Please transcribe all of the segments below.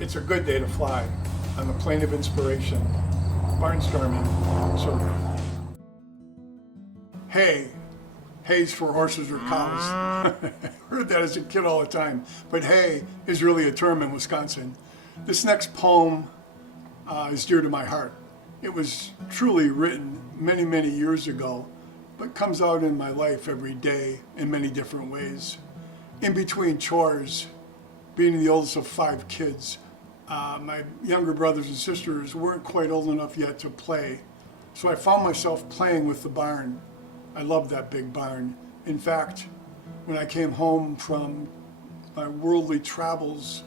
It's a good day to fly on the plane of inspiration. Barnstorming. So, hay. Hay's for horses or cows. Heard that as a kid all the time. But hay is really a term in Wisconsin. This next poem is dear to my heart. It was truly written many, many years ago, but comes out in my life every day in many different ways. In between chores, being the oldest of 5 kids, my younger brothers and sisters weren't quite old enough yet to play. So I found myself playing with the barn. I loved that big barn. In fact, when I came home from my worldly travels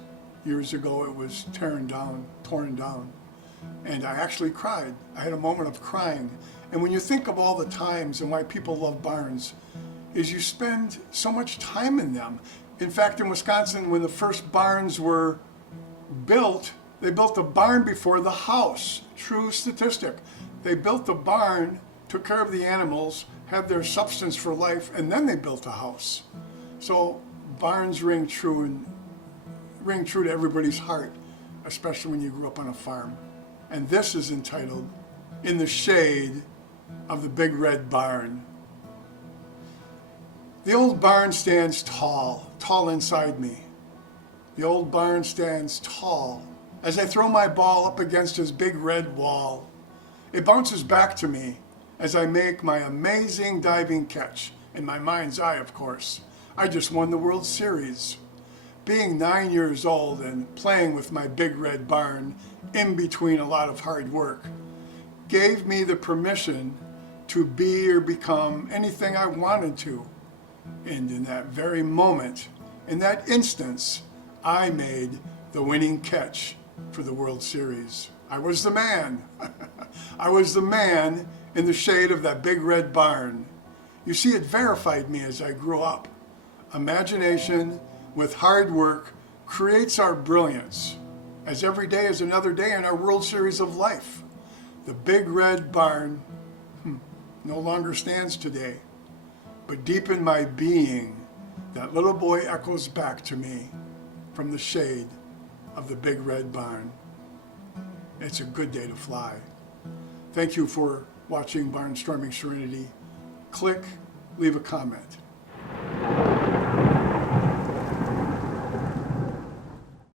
years ago, it was torn down. And I actually cried. I had a moment of crying. And when you think of all the times and why people love barns, is you spend so much time in them. In fact, in Wisconsin, when the first barns were built, they built the barn before the house. True statistic. They built the barn, took care of the animals, had their substance for life, and then they built a house. So barns ring true to everybody's heart, especially when you grew up on a farm. And this is entitled, In the Shade of the Big Red Barn. The old barn stands tall, tall inside me. The old barn stands tall as I throw my ball up against his big red wall. It bounces back to me as I make my amazing diving catch. In my mind's eye, of course. I just won the World Series. Being 9 years old and playing with my big red barn in between a lot of hard work gave me the permission to be or become anything I wanted to. And in that very moment, in that instance, I made the winning catch for the World Series. I was the man. I was the man in the shade of that big red barn. You see, it verified me as I grew up. Imagination with hard work creates our brilliance, as every day is another day in our World Series of life. The big red barn no longer stands today, but deep in my being, that little boy echoes back to me from the shade of the big red barn. It's a good day to fly. Thank you for watching Barnstorming Serenity. Click, leave a comment.